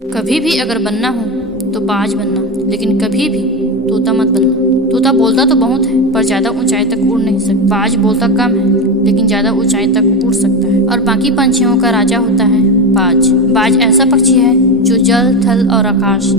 कभी भी अगर बनना हो तो बाज बनना, लेकिन कभी भी तोता मत बनना। तोता बोलता तो बहुत है पर ज्यादा ऊंचाई तक उड़ नहीं सकता। बाज बोलता कम है लेकिन ज्यादा ऊंचाई तक उड़ सकता है। और बाकी पंछियों का राजा होता है बाज। बाज ऐसा पक्षी है जो जल, थल और आकाश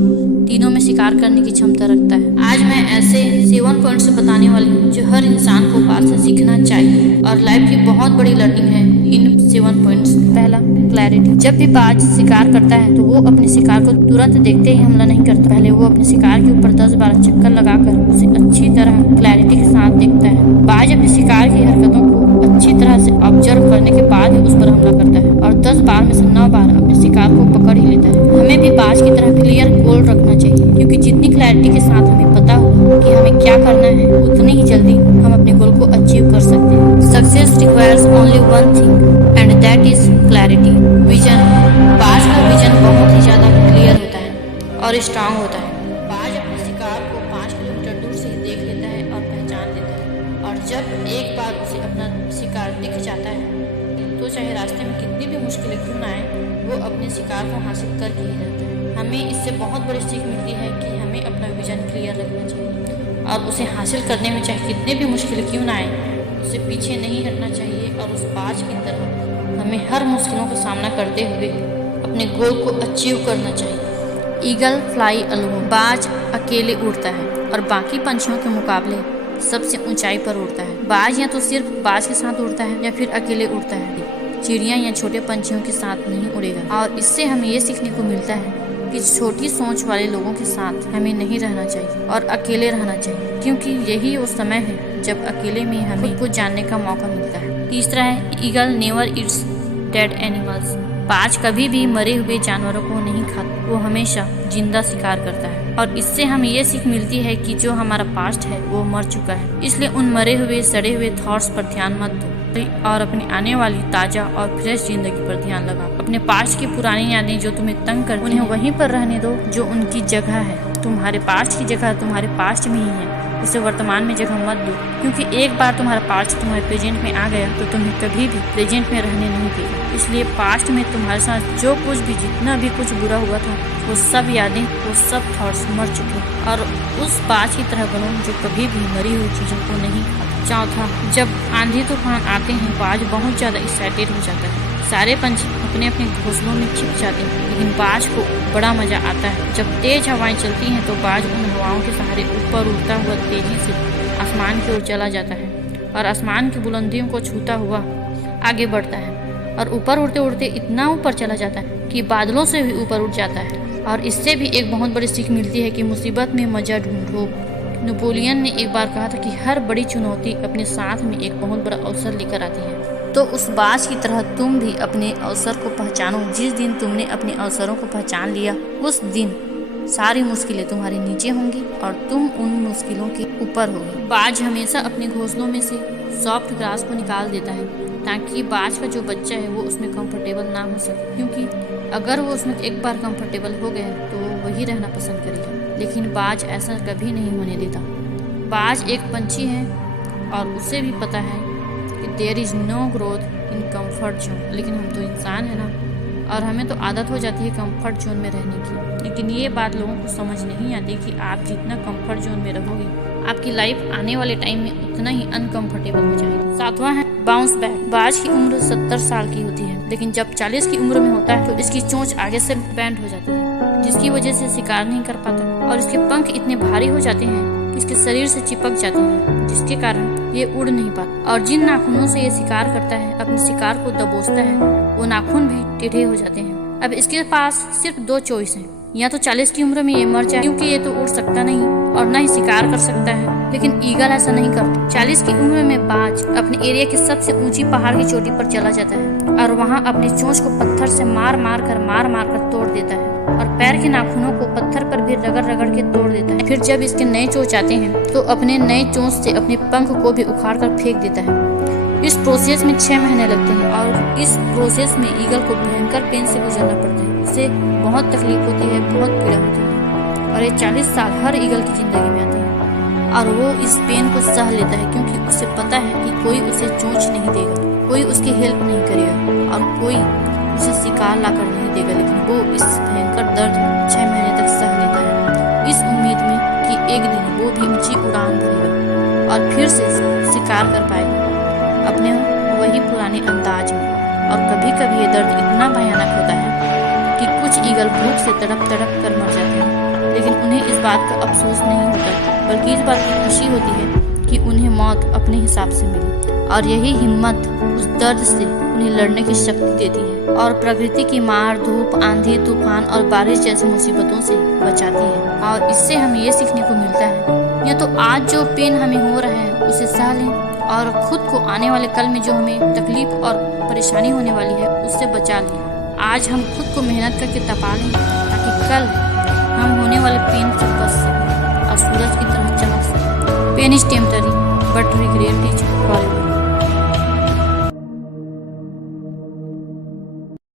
तीनों में शिकार करने की क्षमता रखता है। आज मैं ऐसे 7 पॉइंट्स बताने वाली हूँ जो हर इंसान को बाज से सीखना चाहिए और लाइफ की बहुत बड़ी लर्निंग है इन 7 पॉइंट्स। पहला, क्लैरिटी। जब भी बाज शिकार करता है तो वो अपने शिकार को तुरंत देखते ही हमला नहीं करता। पहले वो अपने शिकार के ऊपर 10-12 चक्कर लगाकर उसे अच्छी तरह क्लैरिटी के साथ देखता है। बाज अपने शिकार की हरकतों को अच्छी तरह से ऑब्जर्व करने के बाद ही उस पर हमला करता है और 10 बार में से 9 बार अपने शिकार को पकड़ ही लेता है। हमें भी बाज की तरह क्लियर गोल रखना चाहिए, क्योंकि जितनी क्लैरिटी के साथ हमें पता होगा कि हमें क्या करना है उतनी ही जल्दी हम अपने गोल को अचीव कर सकते हैं। Success requires only one thing and that is clarity, vision. बाज का विजन बहुत ही ज्यादा क्लियर होता है और स्ट्रांग होता है। बाज अपने शिकार को 5 किलोमीटर दूर से ही देख लेता है और पहचान लेता है, और जब एक बार उसे अपना शिकार दिख जाता है तो चाहे रास्ते में कितनी भी मुश्किलें क्यों ना आए, वो अपने शिकार को हासिल करके ही रहता है। हमें इससे बहुत बड़ी सीख मिलती है कि हमें अपना विजन क्लियर रखना चाहिए और उसे हासिल करने में चाहे कितने भी मुश्किलें क्यों ना आए, उसे पीछे नहीं हटना चाहिए। और उस बाज की तरह हमें हर मुश्किलों का सामना करते हुए अपने गोल को अचीव करना चाहिए। Eagle fly alone. बाज अकेले उड़ता है और बाकी पंछियों के मुकाबले सबसे ऊंचाई पर उड़ता है। बाज या तो सिर्फ बाज के साथ उड़ता है या फिर अकेले उड़ता है। चिड़िया या छोटे पंछियों के साथ नहीं उड़ेगा। और इससे हमें ये सीखने को मिलता है कि छोटी सोच वाले लोगों के साथ हमें नहीं रहना चाहिए और अकेले रहना चाहिए, क्योंकि यही वो समय है जब अकेले में हमें खुद को जानने का मौका मिलता है। तीसरा है, eagle never Yeats dead animals. बाज कभी भी मरे हुए जानवरों को नहीं खाता, वो हमेशा जिंदा शिकार करता है। और इससे हमें ये सीख मिलती है कि जो हमारा पास्ट है वो मर चुका है, इसलिए उन मरे हुए सड़े हुए थॉट्स पर ध्यान मत दो और अपनी आने वाली ताजा और फ्रेश जिंदगी पर ध्यान लगाओ। अपने पास्ट की पुरानी यादें जो तुम्हें तंग कर उन्हें वहीं पर रहने दो जो उनकी जगह है। तुम्हारे पास्ट की जगह तुम्हारे पास्ट में ही है, उसे वर्तमान में जगह मत दो, क्योंकि एक बार तुम्हारा पास्ट तुम्हारे प्रेजेंट में आ गया तो तुम्हें कभी भी प्रेजेंट में रहने नहीं देगा। इसलिए पास्ट में तुम्हारे साथ जो कुछ भी जितना भी कुछ बुरा हुआ था वो सब यादें, वो सब थॉट्स मर चुके और उस बाज की तरह बनो जो कभी भी मरी हुई चीजों को नहीं खाता। चौथा, जब आंधी तूफान आते हैं बाज बहुत ज्यादा एक्साइटेड हो जाता है। सारे पंछी अपने अपने घोंसलों में छिप जाते हैं, लेकिन बाज को बड़ा मजा आता है। जब तेज हवाएं चलती हैं तो बाज उन हवाओं के सहारे ऊपर उड़ता हुआ तेजी से आसमान की ओर चला जाता है और आसमान की बुलंदियों को छूता हुआ आगे बढ़ता है और ऊपर उड़ते उड़ते इतना ऊपर चला जाता है कि बादलों से भी ऊपर उठ जाता है। और इससे भी एक बहुत बड़ी सीख मिलती है कि मुसीबत में मजा ढूंढो। नेपोलियन ने एक बार कहा था कि हर बड़ी चुनौती अपने साथ में एक बहुत बड़ा अवसर लेकर आती है। तो उस बाज की तरह तुम भी अपने अवसर को पहचानो। जिस दिन तुमने अपने अवसरों को पहचान लिया उस दिन सारी मुश्किलें तुम्हारे नीचे होंगी और तुम उन मुश्किलों के ऊपर होगी। बाज हमेशा अपने घोंसलों में से सॉफ्ट ग्रास को निकाल देता है ताकि बाज का जो बच्चा है वो उसमें कंफर्टेबल ना हो सके, क्योंकि अगर वो उसमें एक बार कंफर्टेबल हो गया तो वो वही रहना पसंद करेगा। लेकिन बाज ऐसा कभी नहीं होने देता। बाज एक पंछी है और उसे भी पता है कि there is no growth in comfort zone. लेकिन हम तो इंसान है ना, और हमें तो आदत हो जाती है कंफर्ट जोन में रहने की। लेकिन ये बात लोगों को समझ नहीं आती कि आप जितना कंफर्ट जोन में रहोगे आपकी लाइफ आने वाले टाइम में उतना ही अनकंफर्टेबल हो जाएगी। सातवां है, बाउंस बैक। बाज की उम्र 70 साल की होती है, लेकिन जब 40 की उम्र में होता है तो इसकी चोंच आगे से बैंड हो जाती है, जिसकी वजह से शिकार नहीं कर पाता और इसके पंख इतने भारी हो जाते हैं कि इसके शरीर से चिपक जाते हैं, जिसके कारण ये उड़ नहीं पाता। और जिन नाखूनों से ये शिकार करता है, अपने शिकार को दबोचता है, वो नाखून भी टेढ़े हो जाते हैं। अब इसके पास सिर्फ 2 चॉइस हैं, या तो 40 की उम्र में ये मर जाए, क्योंकि ये तो उड़ सकता नहीं और ना ही शिकार कर सकता है। लेकिन ईगल ऐसा नहीं करता। 40 की उम्र में बाज अपने एरिया की सबसे ऊंची पहाड़ की चोटी पर चला जाता है और वहाँ अपनी चोंच को पत्थर से मार मार कर तोड़ देता है और पैर के नाखूनों को पत्थर पर भी रगड़ रगड़ के तोड़ देता है। फिर जब इसके नए चोंच आते हैं तो अपने नए चोंच से अपने पंख को भी उखाड़ कर फेंक देता है। इस प्रोसेस में 6 महीने लगते हैं और इस प्रोसेस में ईगल को भयंकर पेन से गुजरना पड़ता है। इसे बहुत तकलीफ होती है, बहुत पीड़ा होती है और ये 40 साल हर ईगल की जिंदगी में आते हैं और वो इस पेन को सह लेता है, क्योंकि उसे पता है कि कोई उसे चोंच नहीं देगा, कोई उसकी हेल्प नहीं करेगा और कोई उसे शिकार ला कर नहीं देगा, लेकिन वो इस भयंकर दर्द 6 महीने तक सह लेता है, इस उम्मीद में कि एक दिन वो भी ऊंची उड़ान भरेगा और फिर से शिकार कर पाएगा अपने वही पुराने अंदाज में। और कभी कभी ये दर्द इतना भयानक होता है कि कुछ ईगल भूख से तड़प तड़प कर मर जाते हैं, लेकिन उन्हें इस बात का अफसोस नहीं होता, बल्कि इस बात की खुशी होती है कि उन्हें मौत अपने हिसाब से मिली। और यही हिम्मत उस दर्द से उन्हें लड़ने की शक्ति देती है और प्रकृति की मार, धूप, आंधी, तूफान और बारिश जैसी मुसीबतों से बचाती है। और इससे हमें ये सीखने को मिलता है, या तो आज जो पेन हमें हो रहा है उसे सह लें और खुद को आने वाले कल में जो हमें तकलीफ और परेशानी होने वाली है उससे बचा लें। आज हम खुद को मेहनत करके तपा लें ताकि कल हम होने वाले पेन से बच सकें और सूरज की तरह चमक सकें। Pain is temporary but regret is forever.